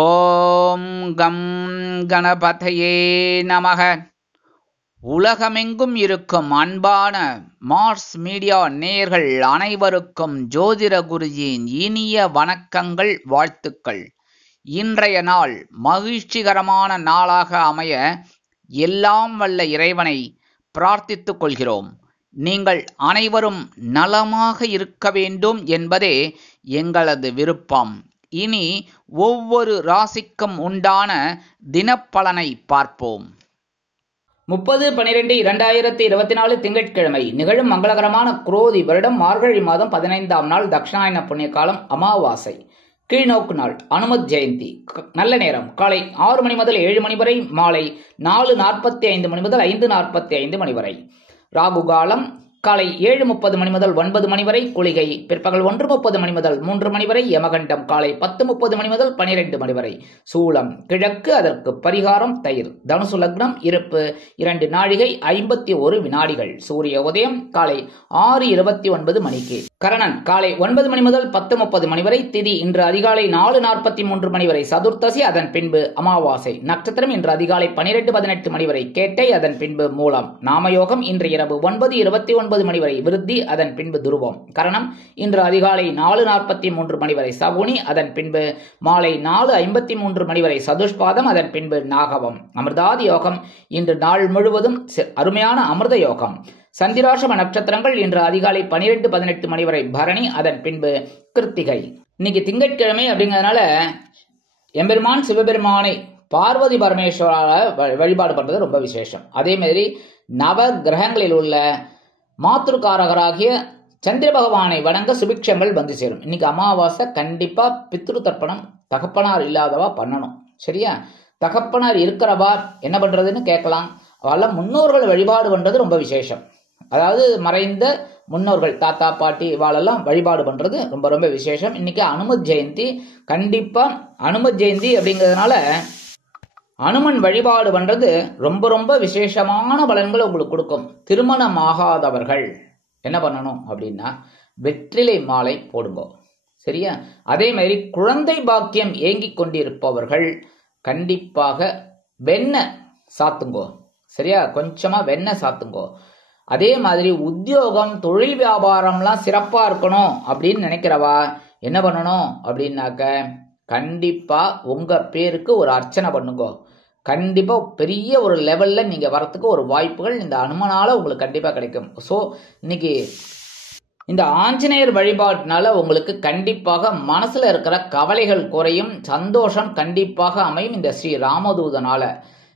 ஓம் come கணபதையே நமக. உலகமெங்கும் இருக்கும் அன்பான மார்ஸ் மீடியா நேயர்கள் அனைவருக்கும் ஜோதிட குருஜியின் இனிய வணக்கங்கள், வாழ்த்துக்கள். இன்றைய நாள் மகிழ்ச்சிகரமான நாளாக அமைய எல்லாம் வல்ல இறைவனை பிரார்த்தித்துக் கொள்கிறோம். நீங்கள் அனைவரும் நலமாக இருக்க வேண்டும் என்பதே எங்களது விருப்பம். இனி ஒவ்வொரு ராசிக்கும் உண்டான தினப்பலனை பார்ப்போம். 30/12/2024 திங்கட்கிழமை நிகழும் மங்களகரமான குரோதி வருடம் மார்கழி மாதம் 15ஆம் நாள், தட்சிணாயன புண்ணிய காலம், அமாவாசை, கீழ்நோக்கு நாள், அனுமத் ஜெயந்தி. நல்ல நேரம் காலை 6 மணி முதல் 7 மணி வரை, மாலை 4:45 மணி முதல் 5:45 மணி வரை. ராகு காலம் காலை 7:30 மணி முதல் 9 மணி வரை. குளிகை பிற்பகல் 1:30 மணி முதல் 3 மணி வரை. யமகண்டம் காலை 10:30 மணி முதல் 12 மணி வரை. சூலம் கிழக்கு, அதற்கு பரிகாரம் தயிர். தனுசு லக்னம், இருப்பு 2 நாழிகை 51 வினாடிகள். சூரிய உதயம் காலை 6:29 மணிக்கு. கரணன் காலை 9 மணி முதல் 10:30 மணி வரை. திதி இன்று அதிகாலை 4:43 மணி வரை. சதுர்த்தசி, அதன் பின்பு அமாவாசை. நட்சத்திரம் இன்று அதிகாலை 12:18 மணி வரை. கேட்டை, அதன் பின்பு மூலம். நாமயோகம் இன்று இரவு 9:29 மணி வரை. விருத்தி, அதன் பின்பு துருவம். கரணம் இன்று அதிகாலை 4:43 மணி வரை. சகுனி, அதன் பின்பு மாலை 4:53 மணி வரை. சதுஷ்பாதம், அதன் பின்பு நாகவம். அமிர்தாதி யோகம் இன்று நாள் முழுவதும் அருமையான அமிர்த யோகம். சந்திராஷ்டம நட்சத்திரங்கள் இன்று அதிகாலை 12:18 மணி வரை. பரணி, அதன் பின்பு கிருத்திகை. இன்னைக்கு திங்கட்கிழமை அப்படிங்கிறதுனால எம்பெருமான் சிவபெருமானை பார்வதி பரமேஸ்வரால வழிபாடு பண்றது ரொம்ப விசேஷம். அதே மாதிரி நவ கிரகங்களில் உள்ள மாத்ருகாரகராகிய சந்திர பகவானை வணங்க சுபிக்ஷங்கள் வந்து சேரும். இன்னைக்கு அமாவாசை. கண்டிப்பா பித்ரு தர்ப்பணம் தகப்பனார் இல்லாதவா பண்ணணும். சரியா? தகப்பனார் இருக்கிறவா என்ன பண்றதுன்னு கேட்கலாம். அவள முன்னோர்கள் வழிபாடு பண்றது ரொம்ப விசேஷம். அதாவது மறைந்த முன்னோர்கள், தாத்தா பாட்டி இவாளெல்லாம் வழிபாடு பண்றது ரொம்ப ரொம்ப விசேஷம். இன்னைக்கு அனுமத் ஜெயந்தி. கண்டிப்பா அனுமத் ஜெயந்தி அப்படிங்கிறதுனால அனுமன் வழிபாடு பண்றது ரொம்ப ரொம்ப விசேஷமான பலன்களை உங்களுக்கு கொடுக்கும். திருமணம் ஆகாதவர்கள் என்ன பண்ணணும் அப்படின்னா வெற்றிலை மாலை போடுங்க. சரியா? அதே மாதிரி குழந்தை பாக்கியம் ஏங்கி கொண்டிருப்பவர்கள் கண்டிப்பாக வெண்ணெய் சாத்துங்கோ. சரியா? கொஞ்சமா வெண்ணெய் சாத்துங்கோ. அதே மாதிரி உத்தியோகம், தொழில், வியாபாரம்லாம் சிறப்பா இருக்கணும் அப்படின்னு நினைக்கிறவா என்ன பண்ணணும் அப்படின்னாக்க கண்டிப்பா உங்க பேருக்கு ஒரு அர்ச்சனை பண்ணுங்க. கண்டிப்பா பெரிய ஒரு லெவல்ல நீங்க வரத்துக்கு ஒரு வாய்ப்புகள் இந்த அனுமனால உங்களுக்கு கண்டிப்பா கிடைக்கும். ஸோ இன்னைக்கு இந்த ஆஞ்சநேயர் வழிபாட்டினால உங்களுக்கு கண்டிப்பாக மனசுல இருக்கிற கவலைகள் குறையும், சந்தோஷம் கண்டிப்பாக அமையும். இந்த ஸ்ரீ ராமதூதனால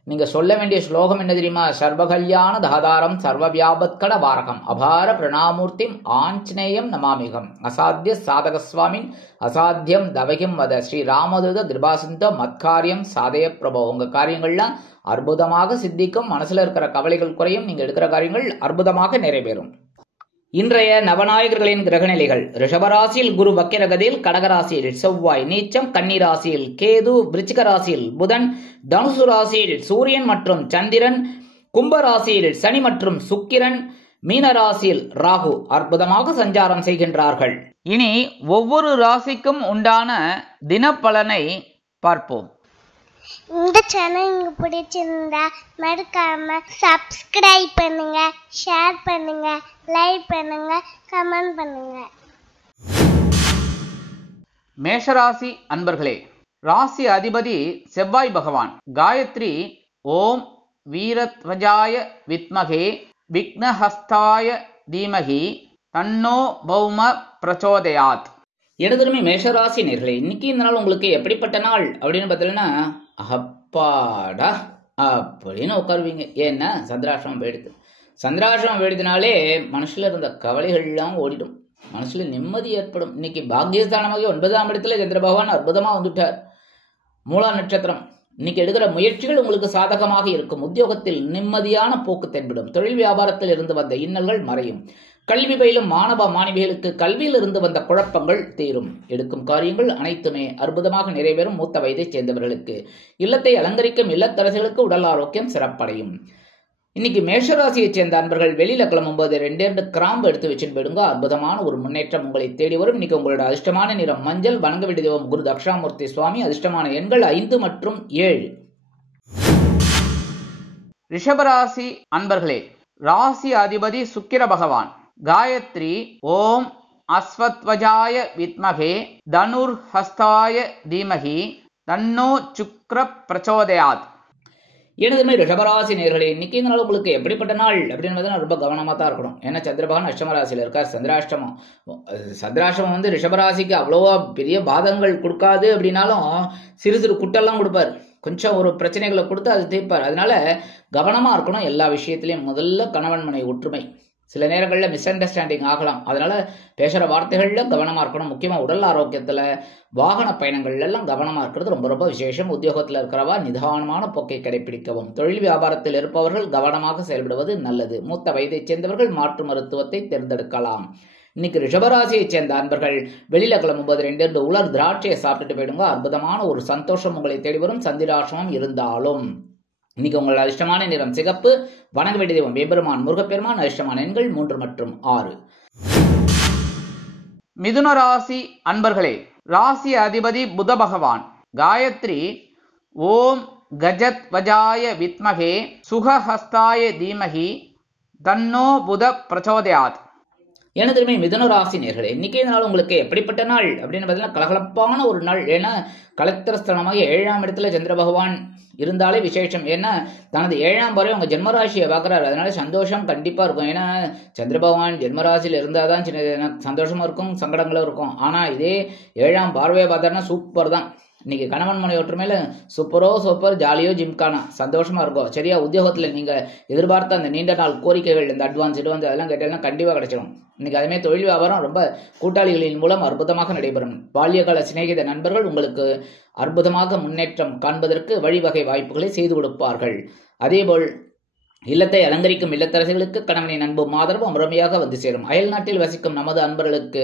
நீங்க சொல்ல வேண்டிய ஸ்லோகம் என்ன தெரியுமா? சர்வகல்யாண தாதாரம் சர்வ வியாபத்கட வாரகம் அபார பிரணாமூர்த்திம் ஆஞ்சநேயம் நமாமிகம் அசாத்திய சாதக சுவாமின் அசாத்தியம் தவகிம் வத ஸ்ரீ ராமதூத கிருபாசிந்த மத்காரியம் சாதய பிரபோ. உங்க காரியங்கள்லாம் அற்புதமாக சித்திக்கும், மனசுல இருக்கிற கவலைகள் குறையும், நீங்க எடுக்கிற காரியங்கள் அற்புதமாக நிறைவேறும். இன்றைய நவநாயகர்களின் கிரகநிலைகள்: ரிஷபராசியில் குரு வக்கிரகதியில், கடகராசியில் செவ்வாய் நீச்சம், கன்னிராசியில் கேது, விருச்சிக ராசியில் புதன், தனுசு ராசியில் சூரியன் மற்றும் சந்திரன், கும்பராசியில் சனி மற்றும் சுக்கிரன், மீனராசியில் ராகு அற்புதமாக சஞ்சாரம் செய்கின்றார்கள். இனி ஒவ்வொரு ராசிக்கும் உண்டான தினப்பலனை பார்ப்போம். இந்த சேனல் உங்களுக்கு பிடிச்சிருந்தா மறக்காம சப்ஸ்கிரைப் பண்ணுங்க, ஷேர் பண்ணுங்க, லைக் பண்ணுங்க, கமெண்ட் பண்ணுங்க. மேஷராசி அன்பர்களே, ராசி அதிபதி செவ்வாய் பகவான். காயத்ரி ஓம் வீரத்வஜாய வித்மகே விக்னஹஸ்தாய தீமகி தன்னோ பௌம பிரச்சோதயாத். எனதுமே மேஷராசி நேர்களே, இன்னைக்கு இந்த நாள் உங்களுக்கு எப்படிப்பட்ட நாள் அப்படின்னு பார்த்தீங்கன்னா அப்பாடா அப்படின்னு உட்காருவீங்க. ஏன்னா சந்திராசிரமம் போயிடுது. சந்திராசிரமம் போயிடுதுனாலே மனசுல இருந்த கவலைகள்லாம் ஓடிடும், மனசுல நிம்மதி ஏற்படும். இன்னைக்கு பாக்கியஸ்தானமாக 9ஆம் இடத்துல சந்திர பகவான் அற்புதமா வந்துட்டார். மூலா நட்சத்திரம். இன்னைக்கு எடுக்கிற முயற்சிகள் உங்களுக்கு சாதகமாக இருக்கும். உத்தியோகத்தில் நிம்மதியான போக்கு தென்படும். தொழில் வியாபாரத்தில் இருந்து வந்த இன்னல்கள் மறையும். கல்வி பயிலும் மாணவ மாணவிகளுக்கு கல்வியில் இருந்து வந்த குழப்பங்கள் தீரும். எடுக்கும் காரியங்கள் அனைத்துமே அற்புதமாக நிறைவேறும். மூத்த வயதை சேர்ந்தவர்களுக்கு இல்லத்தை அலங்கரிக்கும் இல்லத்தரசிகளுக்கு உடல் ஆரோக்கியம் சிறப்படையும். இன்னைக்கு மேஷராசியைச் சேர்ந்த அன்பர்கள் வெளியில கிளம்பும்போது 2 கிராம்பு எடுத்து வச்சுன்னு போயிடுங்க. அற்புதமான ஒரு முன்னேற்றம் உங்களை தேடி வரும். இன்னைக்கு உங்களோட அதிர்ஷ்டமான நிறம் மஞ்சள். வணங்க வேண்டிய தெய்வம் குரு தட்சிணாமூர்த்தி சுவாமி. அதிர்ஷ்டமான எண்கள் 5 மற்றும் 7. ரிஷபராசி அன்பர்களே, ராசி அதிபதி சுக்கிர பகவான். காயத்ரி ஓம் அஸ்வத்வஜாய வித்மகே தனுர்ஹஸ்தாய தீமகி தன்னோ சுக்ர பிரச்சோதயாத். எனதுமே ரிஷபராசி நேர்களே, இன்னைக்கு இந்த நாள் உங்களுக்கு எப்படிப்பட்ட நாள் அப்படின்னு ரொம்ப கவனமா தான் இருக்கணும். ஏன்னா சந்திரபகவான் அஷ்டமராசியில் இருக்கார். சந்திராஷ்டமம் வந்து ரிஷபராசிக்கு அவ்வளோவா பெரிய பாதங்கள் கொடுக்காது. அப்படின்னாலும் சிறு சிறு குட்டெல்லாம் கொடுப்பார். கொஞ்சம் ஒரு பிரச்சனைகளை கொடுத்து அது தீர்ப்பார். அதனால கவனமா இருக்கணும் எல்லா விஷயத்திலையும். முதல்ல கணவன் மனை ஒற்றுமை. சில நேரங்களில் மிஸ் அண்டர்ஸ்டாண்டிங் ஆகலாம். அதனால பேசுகிற வார்த்தைகள்ல கவனமா இருக்கணும். முக்கியமாக உடல் ஆரோக்கியத்தில், வாகன பயணங்கள்ல எல்லாம் கவனமா இருக்கிறது ரொம்ப ரொம்ப விசேஷம். உத்தியோகத்தில் இருக்கிறவா நிதானமான போக்கை கடைபிடிக்கவும். தொழில் வியாபாரத்தில் இருப்பவர்கள் கவனமாக செயல்படுவது நல்லது. மூத்த வயதைச் சேர்ந்தவர்கள் மாற்று மருத்துவத்தை தேர்ந்தெடுக்கலாம். இன்னைக்கு ரிஷபராசியைச் சேர்ந்த அன்பர்கள் வெளியில கிளம்பும்போது 2 உலர் திராட்சையை சாப்பிட்டுட்டு போயிடுங்க. அற்புதமான ஒரு சந்தோஷம் உங்களை தேடி வரும். சந்திராசிரமம் இருந்தாலும் இன்னைக்கு உங்களோட அதிர்ஷ்டமான நிறம் சிகப்பு. வணங்க வேண்டிய தெய்வம் வேபெருமான் முருகப்பெருமான். அதிர்ஷ்டமான எண்கள் 3 மற்றும் 6. மிதுன ராசி அன்பர்களே, ராசி அதிபதி புத பகவான். காயத்ரி ஓம் கஜத்வஜாய வித்மகே சுகஹஸ்தாய தீமகி தன்னோ புத பிரச்சோதயாத். எனதுமே மிதுன ராசி நேர்களே, இன்னைக்கு நாள் உங்களுக்கு எப்படிப்பட்ட நாள் அப்படின்னு பார்த்தீங்கன்னா கலகலப்பான ஒரு நாள். ஏன்னா கலத்திரஸ்தானமாக 7ஆம் இடத்துல சந்திர பகவான் இருந்தாலே விசேஷம். ஏன்னா தனது 7ஆம் பார்வை உங்க ஜென்மராசியை பார்க்குறாரு. அதனால சந்தோஷம் கண்டிப்பா இருக்கும். ஏன்னா சந்திர பகவான் ஜென்மராசியில் இருந்தால் தான் சின்ன சந்தோஷமா இருக்கும், சங்கடங்களும் இருக்கும். ஆனா இதே 7ஆம் பார்வையை பார்த்தாருன்னா சூப்பர் தான். இன்னைக்கு கணவன் மனை ஒற்றுமையில சூப்பர் ஜாலியோ ஜிம்கானா சந்தோஷமா இருக்கும். சரியா, உத்தியோகத்துல நீங்க எதிர்பார்த்த அந்த நீண்ட நாள் கோரிக்கைகள், இந்த அட்வான்ஸ் அதெல்லாம் கேட்டாலும் கண்டிப்பா கிடைச்சிடும். இன்னைக்கு அதுமே தொழில் வியாபாரம் ரொம்ப கூட்டாளிகளின் மூலம் அற்புதமாக நடைபெறும். பால்யகால சிநேகித நண்பர்கள் உங்களுக்கு அற்புதமாக முன்னேற்றம் காண்பதற்கு வழிவகை வாய்ப்புகளை செய்து கொடுப்பார்கள். அதேபோல் இல்லத்தை அலங்கரிக்கும் இல்லத்தரசிகளுக்கு கணவனின் அன்பும் ஆதரவும் முழுமையாக வந்து சேரும். அயல் நாட்டில் வசிக்கும் நமது அன்பர்களுக்கு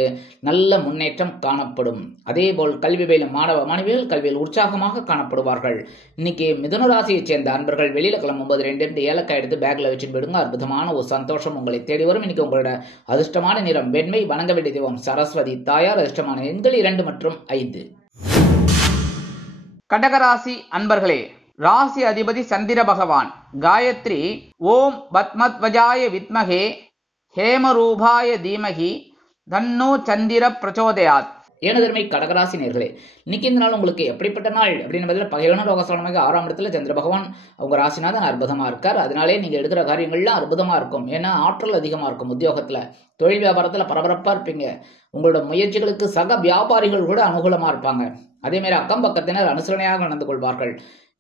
நல்ல முன்னேற்றம் காணப்படும். அதேபோல் கல்வி பயிலும் மாணவ மாணவிகள் கல்வியில் உற்சாகமாக காணப்படுவார்கள். இன்னைக்கு மிதுன ராசியைச் சேர்ந்த அன்பர்கள் வெளியில கிளம்பும்போது 2 ஏலக்காய் எடுத்து பேக்ல வச்சுட்டு போயிடுங்க. அற்புதமான ஒரு சந்தோஷம் உங்களை தேடி வரும். இன்னைக்கு உங்களோட அதிர்ஷ்டமான நிறம் வெண்மை. வணங்க வேண்டிய தெய்வம் சரஸ்வதி தாயார். அதிர்ஷ்டமான எண்கள் 2 மற்றும் 5. கடகராசி அன்பர்களே, ராசி அதிபதி சந்திர பகவான். காயத்ரி ஓம் பத்மத்வஜாய வித்மகே ஹேமரூபாய தீமகி தன்னோ சந்திர பிரச்சோதயாத். எனதர்மை கடகராசி நேர்களே, இன்னைக்கு இந்த நாள் உங்களுக்கு எப்படிப்பட்ட நாள் அப்படின்னு பார்த்தீங்கன்னா பகைவன ரோகசாலமாக 6ஆம் இடத்துல சந்திர பகவான் அவங்க ராசிநாதன் அற்புதமா இருக்கார். அதனாலே நீங்க எடுக்கிற காரியங்கள்லாம் அற்புதமா இருக்கும். ஏன்னா ஆற்றல் அதிகமா இருக்கும். உத்தியோகத்துல தொழில் வியாபாரத்துல பரபரப்பா இருப்பீங்க. உங்களோட முயற்சிகளுக்கு சக வியாபாரிகள் கூட அனுகூலமா இருப்பாங்க. அதே மாதிரி அக்கம் பக்கத்தினர் அனுசரணையாக நடந்து கொள்வார்கள்.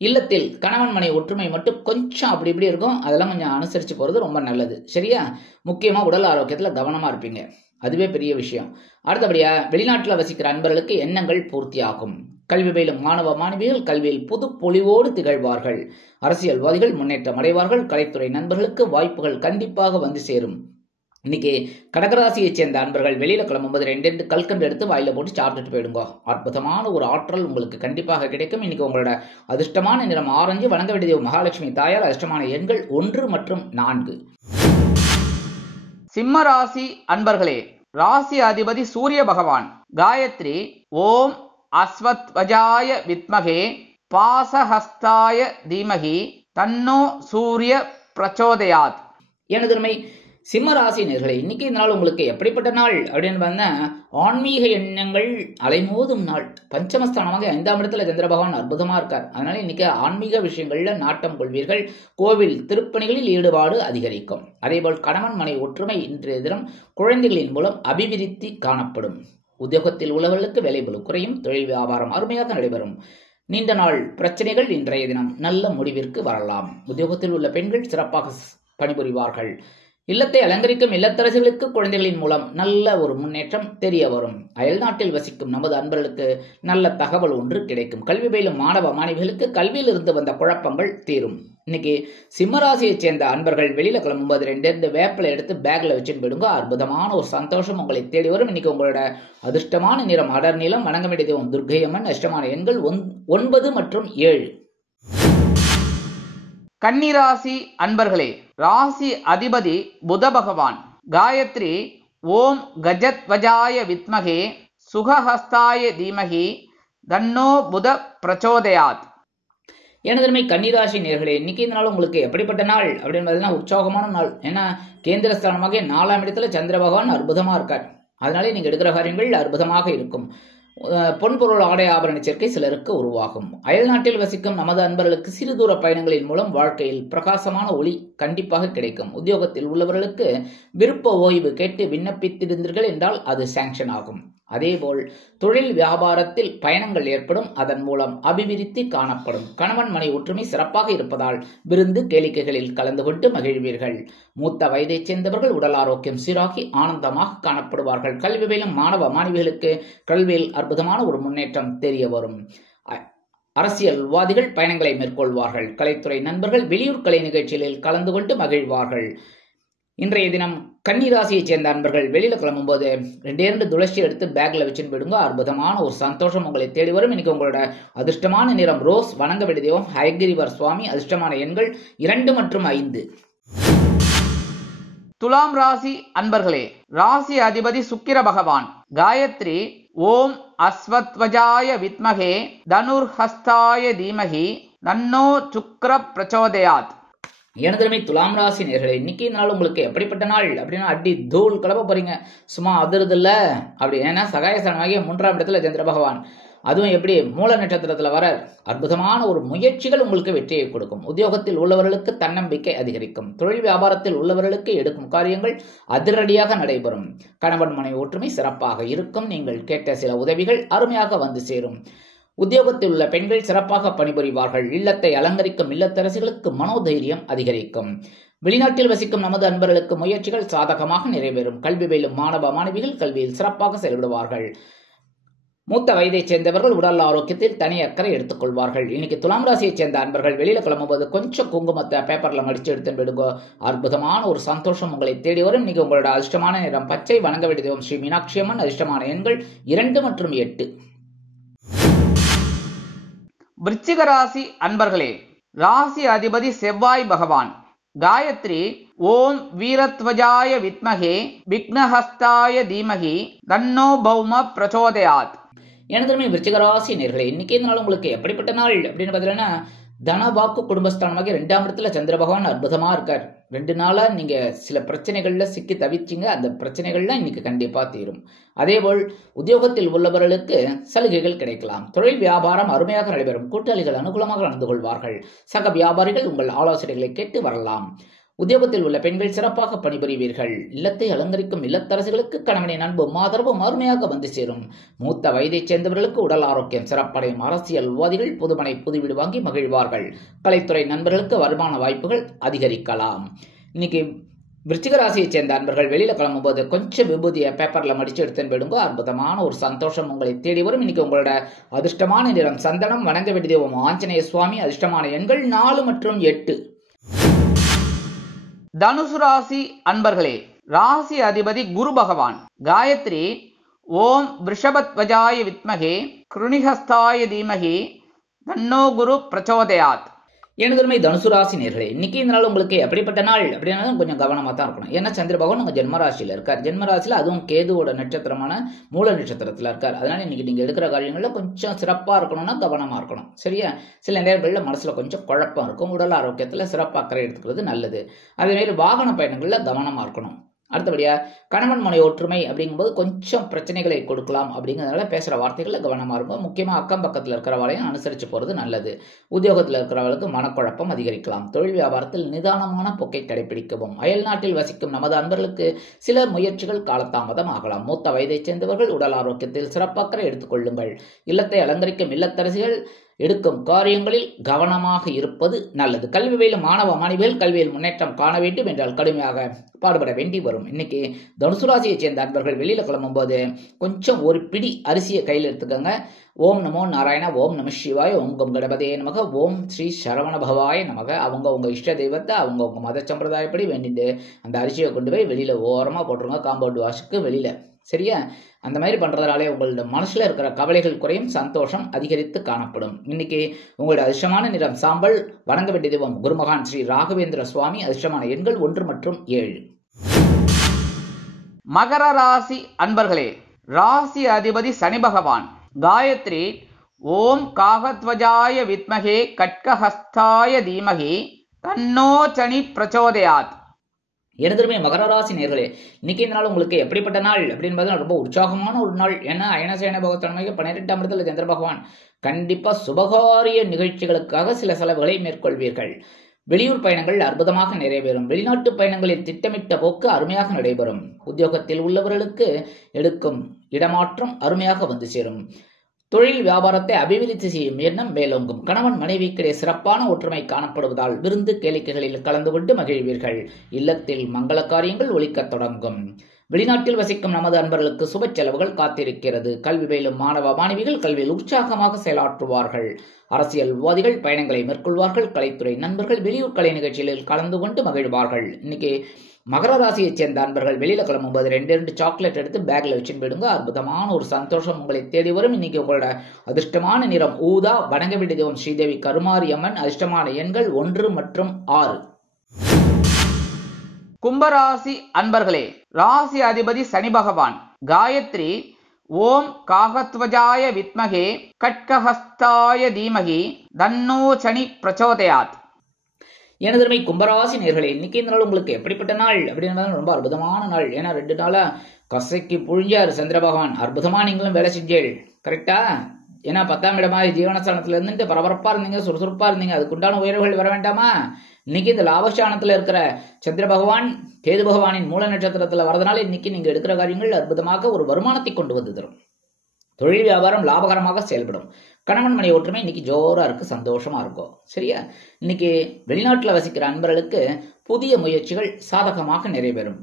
இல்லத்தில் கணவன் மனை ஒற்றுமை மட்டும் கொஞ்சம் அப்படி இப்படி இருக்கும். அதெல்லாம் கொஞ்சம் அனுசரிச்சு போறது ரொம்ப நல்லது. சரியா, முக்கியமா உடல் ஆரோக்கியத்துல கவனமா இருப்பீங்க. அதுவே பெரிய விஷயம். அடுத்தபடியா வெளிநாட்டுல வசிக்கிற அன்பர்களுக்கு எண்ணங்கள் பூர்த்தியாகும். கல்வி பயிலும் மாணவ மாணவிகள் கல்வியில் புது பொலிவோடு திகழ்வார்கள். அரசியல்வாதிகள் முன்னேற்றம் அடைவார்கள். கலைத்துறை நண்பர்களுக்கு வாய்ப்புகள் கண்டிப்பாக வந்து சேரும். இன்னைக்கு கடகராசியைச் சேர்ந்த அன்பர்கள் வெளியில கிளம்பும்போது 2 கல்கண்டு எடுத்து வாயில போட்டு சாப்பிட்டுட்டு போயிடுங்க. அற்புதமான ஒரு ஆற்றல் உங்களுக்கு கண்டிப்பாக கிடைக்கும். இன்னைக்கு உங்களோட அதிர்ஷ்டமான நிறம் ஆரஞ்சு. வணங்க வேண்டிய மகாலட்சுமி தாயார். அதிர்ஷ்டமான எண்கள் 1 மற்றும் 4. சிம்ம ராசி அன்பர்களே, ராசி அதிபதி சூரிய பகவான். காயத்ரி ஓம் அஸ்வத்வஜாய வித்மகே பாசஹஸ்தாய தீமகி தன்னோ சூரிய பிரச்சோதயாத். எனதுமை சிம்ம ராசி நேர்களே, இன்னைக்கு இந்த நாள் உங்களுக்கு எப்படிப்பட்ட நாள் அப்படின்னு பார்த்தா ஆன்மீக எண்ணங்கள் அலைமோதும் நாள். பஞ்சமஸ்தானமாக 5ஆம் இடத்துல சந்திர பகவான் அற்புதமா இருக்கார். அதனால இன்னைக்கு ஆன்மீக விஷயங்கள்ல நாட்டம் கொள்வீர்கள். கோவில் திருப்பணிகளில் ஈடுபாடு அதிகரிக்கும். அதேபோல் கணவன் மனை ஒற்றுமை இன்றைய தினம் குழந்தைகளின் மூலம் அபிவிருத்தி காணப்படும். உத்தியோகத்தில் உள்ளவர்களுக்கு வேலைபளு குறையும். தொழில் வியாபாரம் அருமையாக நடைபெறும். நீண்ட நாள் பிரச்சனைகள் இன்றைய தினம் நல்ல முடிவிற்கு வரலாம். உத்தியோகத்தில் உள்ள பெண்கள் சிறப்பாக பணிபுரிவார்கள். இல்லத்தை அலங்கரிக்கும் இல்லத்தரசிகளுக்கு குழந்தைகளின் மூலம் நல்ல ஒரு முன்னேற்றம் தெரிய வரும். அயல் நாட்டில் வசிக்கும் நமது அன்பர்களுக்கு நல்ல தகவல் ஒன்று கிடைக்கும். கல்வி பயிலும் மாணவ மாணவிகளுக்கு கல்வியில் இருந்து வந்த குழப்பங்கள் தீரும். இன்னைக்கு சிம்மராசியைச் சேர்ந்த அன்பர்கள் வெளியில கிளம்பும்போது 2 வேப்பிலை எடுத்து பேக்ல வச்சுன்னு போயிடுங்க. அற்புதமான ஒரு சந்தோஷம் உங்களை தேடி வரும். இன்னைக்கு உங்களோட அதிர்ஷ்டமான நிறம் அடர் நீளம். வணங்க வேண்டிய தெய்வம் துர்க்கையம்மன். அதிர்ஷ்டமான எண்கள் 9 மற்றும் 7. கன்னிராசி அன்பர்களே, ராசி அதிபதி புத பகவான். காயத்ரி ஓம் கஜத்வஜாய வித்மகே சுகஹஸ்தாய தீமகி தன்னோ புத பிரச்சோதயாத். எனதருமை கன்னிராசி நேர்களே, இன்னைக்கு இந்த நாள் உங்களுக்கு எப்படிப்பட்ட நாள் அப்படின்னு பார்த்தீங்கன்னா உற்சாகமான நாள். ஏன்னா கேந்திரஸ்தானமாக 4ஆம் இடத்துல சந்திர பகவான் அற்புதமா இருக்கார். அதனாலே நீங்க எடுக்கிற காரியங்கள் அற்புதமாக இருக்கும். பொன்பொருள் ஆடை ஆபரண சேர்க்கை சிலருக்கு உருவாகும். அயல்நாட்டில் வசிக்கும் நமது அன்பர்களுக்கு சிறு தூர பயணங்களின் மூலம் வாழ்க்கையில் பிரகாசமான ஒளி கண்டிப்பாக கிடைக்கும். உத்தியோகத்தில் உள்ளவர்களுக்கு விருப்ப ஓய்வு கேட்டு விண்ணப்பித்திருந்தீர்கள் என்றால் அது சாங்ஷன் ஆகும். அதேபோல் தொழில் வியாபாரத்தில் பயணங்கள் ஏற்படும், அதன் மூலம் அபிவிருத்தி காணப்படும். கணவன் மனை ஒற்றுமை சிறப்பாக இருப்பதால் விருந்து கேளிக்கைகளில் கலந்து கொண்டு மகிழ்வீர்கள். மூத்த வயதைச் சேர்ந்தவர்கள் உடல் ஆரோக்கியம் சீராகி ஆனந்தமாக காணப்படுவார்கள். கல்வி பயிலும் மாணவ மாணவிகளுக்கு கல்வியில் அற்புதமான ஒரு முன்னேற்றம் தெரிய வரும். அரசியல்வாதிகள் பயணங்களை மேற்கொள்வார்கள். கலைத்துறை நண்பர்கள் வெளியூர் கலை நிகழ்ச்சிகளில் கலந்து கொண்டு மகிழ்வார்கள். இன்றைய தினம் கன்னிராசியைச் சேர்ந்த அன்பர்கள் வெளியில கிளம்பும் போது 2 துளசி எடுத்து பேக்ல வச்சுன்னு போயிடுங்க. அற்புதமான ஒரு சந்தோஷம் உங்களை தேடி வரும். இன்னைக்கு உங்களோட அதிர்ஷ்டமான நிறம் ரோஸ். வணங்க வேண்டிய தெய்வம் ஹயகிரிவர் சுவாமி. அதிர்ஷ்டமான எண்கள் 2 மற்றும் 5. துலாம் ராசி அன்பர்களே, ராசி அதிபதி சுக்கிர பகவான். காயத்ரி ஓம் அஸ்வத்வஜாய வித்மகே தனுர்ஹஸ்தாய தீமகி தன்னோ சுக்ர பிரச்சோதயாத். எனதுமே துலாம் ராசி நேர்களே, இன்னைக்கு நாள் உங்களுக்கு எப்படிப்பட்ட நாள் அப்படின்னா அடி தூள் கிளப்ப போறீங்க. சும்மா அதிர்து இல்ல அப்படி. ஏன்னா சகாயஸ்தானமாகிய 3ஆம் இடத்துல சந்திர பகவான், அதுவும் எப்படி மூல நட்சத்திரத்துல வர அற்புதமான ஒரு முயற்சிகள் உங்களுக்கு வெற்றியை கொடுக்கும். உத்தியோகத்தில் உள்ளவர்களுக்கு தன்னம்பிக்கை அதிகரிக்கும். தொழில் வியாபாரத்தில் உள்ளவர்களுக்கு எடுக்கும் காரியங்கள் அதிரடியாக நடைபெறும். கணவன் மனை ஒற்றுமை சிறப்பாக இருக்கும். நீங்கள் கேட்ட சில உதவிகள் அருமையாக வந்து சேரும். உத்தியோகத்தில் உள்ள பெண்கள் சிறப்பாக பணிபுரிவார்கள். இல்லத்தை அலங்கரிக்கும் இல்லத்தரசிகளுக்கு மனோதைரியம் அதிகரிக்கும். வெளிநாட்டில் வசிக்கும் நமது அன்பர்களுக்கு முயற்சிகள் சாதகமாக நிறைவேறும். கல்வி பயிலும் மாணவ மாணவிகள் கல்வியில் சிறப்பாக செயல்படுவார்கள். மூத்த வயதைச் சேர்ந்தவர்கள் உடல் ஆரோக்கியத்தில் தனி அக்கறை எடுத்துக் கொள்வார்கள். இன்னைக்கு துலாம் ராசியைச் சேர்ந்த அன்பர்கள் வெளியில கிளம்பும்போது கொஞ்சம் குங்குமத்தை பேப்பர்ல மடிச்சு எடுத்து விடுங்க. அற்புதமான ஒரு சந்தோஷம் உங்களை தேடி வரும். இன்னைக்கு உங்களோட அதிர்ஷ்டமான நிறம் பச்சை. வணங்க வேண்டிய தெய்வம் ஸ்ரீ மீனாட்சி அம்மன். அதிர்ஷ்டமான எண்கள் 2 மற்றும் 8. விருச்சிக ராசி அன்பர்களே, ராசி அதிபதி செவ்வாய் பகவான். காயத்ரி ஓம் வீரத்வஜாய வித்மகே விக்னஹஸ்தாய தீமகி தன்னோ பௌம பிரச்சோதயாத். எனதுமே விருச்சிக ராசி நேர்களே, இன்னைக்கு இந்த நாள் உங்களுக்கு எப்படிப்பட்ட நாள் அப்படின்னு பார்த்தீங்கன்னா தனவாக்கு குடும்பஸ்தானமாக 2ஆம் இடத்துல சந்திர பகவான் அற்புதமா இருக்கார். 2 நாளா நீங்க சில பிரச்சனைகள்ல சிக்கி தவிச்சிங்க. அந்த பிரச்சனைகள்லாம் இன்னைக்கு கண்டிப்பா தீரும். அதேபோல் உத்தியோகத்தில் உள்ளவர்களுக்கு சலுகைகள் கிடைக்கலாம். தொழில் வியாபாரம் அருமையாக நடைபெறும். கூட்டாளிகள் அனுகூலமாக நடந்து கொள்வார்கள். சக வியாபாரிகள் உங்கள் ஆலோசனைகளை கேட்டு வரலாம். உத்தியோகத்தில் உள்ள பெண்கள் சிறப்பாக பணிபுரிவீர்கள். இல்லத்தை அலங்கரிக்கும் இல்லத்தரசிகளுக்கு கணவனின் அன்பும் ஆதரவும் அருமையாக வந்து சேரும். மூத்த வயதைச் சேர்ந்தவர்களுக்கு உடல் ஆரோக்கியம் சிறப்படையும். அரசியல்வாதிகள் புதுமனை புதுவீடு வாங்கி மகிழ்வார்கள். கலைத்துறை நண்பர்களுக்கு வருமான வாய்ப்புகள் அதிகரிக்கலாம். இன்னைக்கு விருச்சிக ராசியைச் சேர்ந்த அன்பர்கள் வெளியில கிளம்பும் போது கொஞ்சம் விபூதியை பேப்பர்ல மடிச்சு எடுத்துன்னு போயிடுங்க. அற்புதமான ஒரு சந்தோஷம் உங்களை தேடி வரும். இன்னைக்கு உங்களோட அதிர்ஷ்டமான நிறம் சந்தனம். வணங்க வேண்டிய தெய்வம் ஆஞ்சநேய சுவாமி. அதிர்ஷ்டமான எண்கள் 4 மற்றும் 8. தனுசு ராசி அன்பர்களே, ராசி அதிபதி குரு பகவான். காயத்ரி ஓம் விருஷபத்வஜாய வித்மகே கிருணிஹஸ்தாய தீமகி தன்னோ குரு பிரச்சோதயாத். எனதுமே தனுசு ராசி நேர்களே, இன்னைக்கு இந்த நாள் உங்களுக்கு எப்படிப்பட்ட நாள் அப்படின்னாலும் கொஞ்சம் கவனமா தான் இருக்கணும். ஏன்னா சந்திர பகவான் உங்க ஜென்மராசியில இருக்கார். ஜென்மராசியில அதுவும் கேதுவோட நட்சத்திரமான மூல நட்சத்திரத்துல இருக்கார். அதனால இன்னைக்கு நீங்க எடுக்கிற காரியங்கள்ல கொஞ்சம் சிறப்பா இருக்கணும்னா கவனமா இருக்கணும். சரியா? சில நேரங்கள்ல மனசுல கொஞ்சம் குழப்பம் இருக்கும். உடல் ஆரோக்கியத்துல சிறப்பு அக்கறை எடுத்துக்கிறது நல்லது. அதே மாதிரி வாகன பயணங்கள்ல கவனமா இருக்கணும். அடுத்தபடியா கணவன் மனை ஒற்றுமை அப்படிங்கும்போது கொஞ்சம் பிரச்சனைகளை கொடுக்கலாம். அப்படிங்கிறதுனால பேசுற வார்த்தைகள்ல கவனமா இருக்கும். முக்கியமா அக்கம் பக்கத்துல இருக்கிறவளையும் அனுசரிச்சு போறது நல்லது. உத்தியோகத்தில் இருக்கிறவர்களுக்கு மனக்குழப்பம் அதிகரிக்கலாம். தொழில் வியாபாரத்தில் நிதானமான போக்கை கடைபிடிக்கவும். அயல் நாட்டில் வசிக்கும் நமது அன்பர்களுக்கு சில முயற்சிகள் காலதாமதம் ஆகலாம். மூத்த வயதைச் சேர்ந்தவர்கள் உடல் ஆரோக்கியத்தில் சிறப்பாக்கறை எடுத்துக் கொள்ளுங்கள். இல்லத்தை அலங்கரிக்கும் இல்லத்தரசிகள் எடுக்கும் காரியங்களில் கவனமாக இருப்பது நல்லது. கல்வி பயிலும் மாணவ மாணவிகள் கல்வியில் முன்னேற்றம் காண வேண்டும் என்றால் கடுமையாக பாடுபட வேண்டி வரும். இன்னைக்கு தனுசு ராசியை சேர்ந்த அன்பர்கள் வெளியில கிளம்பும் போது கொஞ்சம் ஒரு பிடி அரிசியை கையில் எடுத்துக்கோங்க. ஓம் நமோ நாராயண, ஓம் நம சிவாய, ஓம் கம் கணபதே நமக, ஓம் ஸ்ரீ சரவண பகவாய நமக. அவங்க உங்க இஷ்ட தெய்வத்தை அவங்க மத சம்பிரதாயப்படி வேண்டிட்டு அந்த அரிசியை கொண்டு போய் வெளியில ஓரமா போட்டுருங்க. காம்பவுண்ட் வாஷுக்கு வெளியில சரியா? அந்த மாதிரி பண்றதுனாலே உங்களோட மனசுல இருக்கிற கவலைகள் குறையும், சந்தோஷம் அதிகரித்து காணப்படும். இன்னைக்கு உங்களோட அதிர்ஷ்டமான நிறம் சாம்பல். வணங்க வேண்டிய தெய்வம் குருமகான் ஸ்ரீ ராகவேந்திர சுவாமி. அதிர்ஷ்டமான எண்கள் 1 மற்றும் 7. மகர ராசி அன்பர்களே, ராசி அதிபதி சனி பகவான். காயத்ரி ஓம் காகத்வஜாய வித்மகே கட்கஹஸ்தாய தீமகி தன்னோ சனி பிரச்சோதயாத். எனதுமே மகர ராசி நேர்களே, இன்னைக்கு இந்த நாள் உங்களுக்கு எப்படிப்பட்ட நாள் அப்படின்னு ரொம்ப உற்சாகமான ஒரு நாள். ஏன்னா அயனசேன பகவத்தன்மைக்கு 12ஆம் இடத்துல சந்திர பகவான். கண்டிப்பா சுபகாரிய நிகழ்ச்சிகளுக்காக சில செலவுகளை மேற்கொள்வீர்கள். வெளியூர் பயணங்கள் அற்புதமாக நிறைவேறும். வெளிநாட்டு பயணங்களில் திட்டமிட்ட போக்கு அருமையாக நடைபெறும். உத்தியோகத்தில் உள்ளவர்களுக்கு எடுக்கும் இடமாற்றம் அருமையாக வந்து சேரும். தொழில் வியாபாரத்தை அபிவிருத்தி செய்யும் எண்ணம் மேலோங்கும். கணவன் மனைவிக்கிடையே சிறப்பான ஒற்றுமை காணப்படுவதால் விருந்து கேளிக்கைகளில் கலந்து கொண்டு மகிழ்வீர்கள். இல்லத்தில் மங்கள காரியங்கள் ஒலிக்கத் தொடங்கும். வெளிநாட்டில் வசிக்கும் நமது அன்பர்களுக்கு சுப செலவுகள் காத்திருக்கிறது. கல்வி பயிலும் மாணவ மாணவிகள் கல்வியில் உற்சாகமாக செயலாற்றுவார்கள். அரசியல்வாதிகள் பயணங்களை மேற்கொள்வார்கள். கலைத்துறை நண்பர்கள் வெளியூர் கலை நிகழ்ச்சிகளில் கலந்து கொண்டு மகிழ்வார்கள். இன்னைக்கு மகர ராசியைச் சேர்ந்த அன்பர்கள் வெளியில கிளம்பும்போது 2 சாக்லேட் எடுத்து பேக்ல வச்சுன்னு போயிடுங்க. அற்புதமான ஒரு சந்தோஷம் உங்களை தேடி வரும். இன்னைக்கு உங்களோட அதிர்ஷ்டமான நிறம் ஊதா. வணங்க வேண்டிய தெய்வம் ஸ்ரீதேவி கருமாரி அம்மன். அதிர்ஷ்டமான எண்கள் 1 மற்றும் 6. கும்பராசி அன்பர்களே, ராசி அதிபதி சனி பகவான். காயத்ரி ஓம் காகத்வஜாய வித்மகே கட்கஹஸ்தாய தீமகி தன்னோ சனி பிரச்சோதயாத். எனதுமை கும்பராசி நேர்களே, இன்னைக்கு இந்த நாள் உங்களுக்கு எப்படிப்பட்ட நாள் அப்படின்னு ரொம்ப அற்புதமான நாள். ஏன்னா 2 நாளா கசைக்கு புழிஞ்சார் சந்திர பகவான். அற்புதமா நீங்களும் வேலை செஞ்சேள். கரெக்டா? ஏன்னா 10ஆம் இடமாக ஜீவனஸ்தானத்துல இருந்துட்டு பரபரப்பா இருந்தீங்க, சுறுசுறுப்பா இருந்தீங்க. அதுக்குண்டான உயர்வுகள் வர வேண்டாமா? இன்னைக்கு இந்த லாபஸ்தானத்துல இருக்கிற சந்திர பகவான் கேது பகவானின் மூல நட்சத்திரத்துல வரதுனால இன்னைக்கு நீங்க எடுக்கிற காரியங்கள் அற்புதமாக ஒரு வருமானத்தை கொண்டு வந்து தரும். தொழில் வியாபாரம் லாபகரமாக செயல்படும். கணவன் மனை ஒற்றுமை இன்னைக்கு ஜோரா இருக்கு, சந்தோஷமா இருக்கும். சரியா? இன்னைக்கு வெளிநாட்டுல வசிக்கிற அன்பர்களுக்கு புதிய முயற்சிகள் சாதகமாக நிறைவேறும்.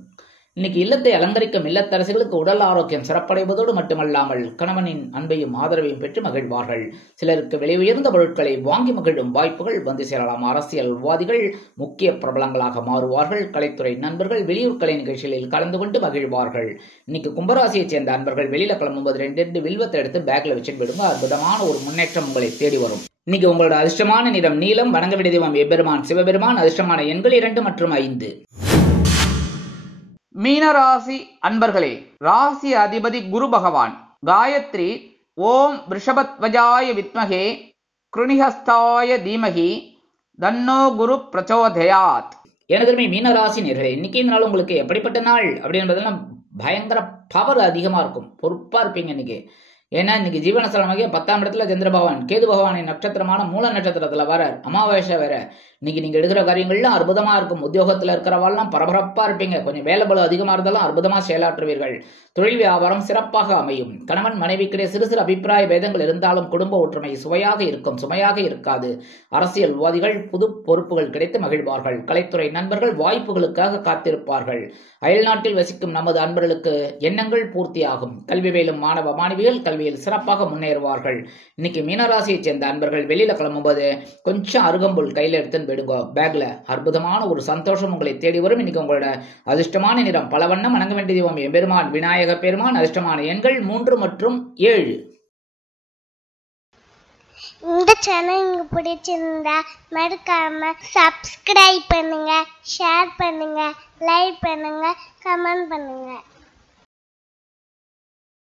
இன்னைக்கு இல்லத்தை அலங்கரிக்கும் இல்லத்தரசிகளுக்கு உடல் ஆரோக்கியம் சிறப்படைவதோடு மட்டுமல்லாமல் கணவனின் அன்பையும் ஆதரவையும் பெற்று மகிழ்வார்கள். சிலருக்கு விலை உயர்ந்த பொருட்களை வாங்கி மகிழும் வாய்ப்புகள் வந்து சேரலாம். அரசியல்வாதிகள் முக்கிய பிரபலங்களாக மாறுவார்கள். கலைத்துறை நண்பர்கள் வெளியூர் கலை நிகழ்ச்சிகளில் கலந்து கொண்டு மகிழ்வார்கள். இன்னைக்கு கும்பராசியைச் சேர்ந்த அன்பர்கள் வெளியில கிளம்பும்போது 2 வில்வத்தை எடுத்து பேக்ல வச்சுட்டு விடுங்க. அற்புதமான ஒரு முன்னேற்றம் உங்களை தேடி வரும். இன்னைக்கு உங்களோட அதிர்ஷ்டமான நிறம் நீலம். வணங்க வேண்டிய தெய்வம் எம்பெருமான் சிவபெருமான். அதிர்ஷ்டமான எண்கள் 2 மற்றும் 5. மீனராசி அன்பர்களே, ராசி அதிபதி குரு பகவான். காயத்ரி ஓம் ரிஷபத்வஜாய வித்மகே கிருணிஹஸ்தாய தீமகி தன்னோ குரு பிரச்சோதயாத். எனதுமே மீனராசி நேர்களே, இன்னைக்கு இந்த நாள் உங்களுக்கு எப்படிப்பட்ட நாள் அப்படின்றதுல பயங்கர பவர் அதிகமா இருக்கும். பொறுப்பா இருப்பீங்க இன்னைக்கு. ஏன்னா இன்னைக்கு ஜீவனஸ்தானமாக 10ஆம் இடத்துல சந்திர பகவான் கேது பகவானின் நட்சத்திரமான மூல நட்சத்திரத்துல வர அமாவாசை வேற. இன்னைக்கு நீங்க எடுக்கிற காரியங்கள்லாம் அற்புதமா இருக்கும். உத்தியோகத்துல இருக்கிறவாள்லாம் பரபரப்பா இருப்பீங்க. கொஞ்சம் வேலை பளு அதிகமா இருந்தாலும் அற்புதமா செயலாற்றுவீர்கள். தொழில் வியாபாரம் சிறப்பாக அமையும். கணவன் மனைவிக்கிடையே சிறு சிறு அபிப்பிராய பேதங்கள் இருந்தாலும் குடும்ப ஒற்றுமை சுவையாக இருக்கும், சுமையாக இருக்காது. அரசியல்வாதிகள் புது பொறுப்புகள் கிடைத்து மகிழ்வார்கள். கலைத்துறை நண்பர்கள் வாய்ப்புகளுக்காக காத்திருப்பார்கள். அயல்நாட்டில் வசிக்கும் நமது அன்பர்களுக்கு எண்ணங்கள் பூர்த்தியாகும். கல்வி பயிலும் மாணவ மாணவிகள் கல்வியில் சிறப்பாக முன்னேறுவார்கள். இன்னைக்கு மீனராசியைச் சேர்ந்த அன்பர்கள் வெளியில கிளம்பும்போது கொஞ்சம் அருகம்புல் கையில எடுத்து விடுங்க பேக்ல. அற்புதமான ஒரு சந்தோஷம் உங்களை தேடி வரும். இன்னைக்கு உங்களோட அதிர்ஷ்டமான நிறம் பலவண்ணம். வணங்க வேண்டிய தெய்வம் எம்பெருமான் விநாயக பெருமான். அதிர்ஷ்டமான எண்கள் 3 மற்றும் 7. இந்த சேனல் உங்களுக்கு பிடிச்சிருந்தா மறக்காம சப்ஸ்கிரைப் பண்ணுங்க, ஷேர் பண்ணுங்க, லைக் பண்ணுங்க, கமெண்ட் பண்ணுங்க.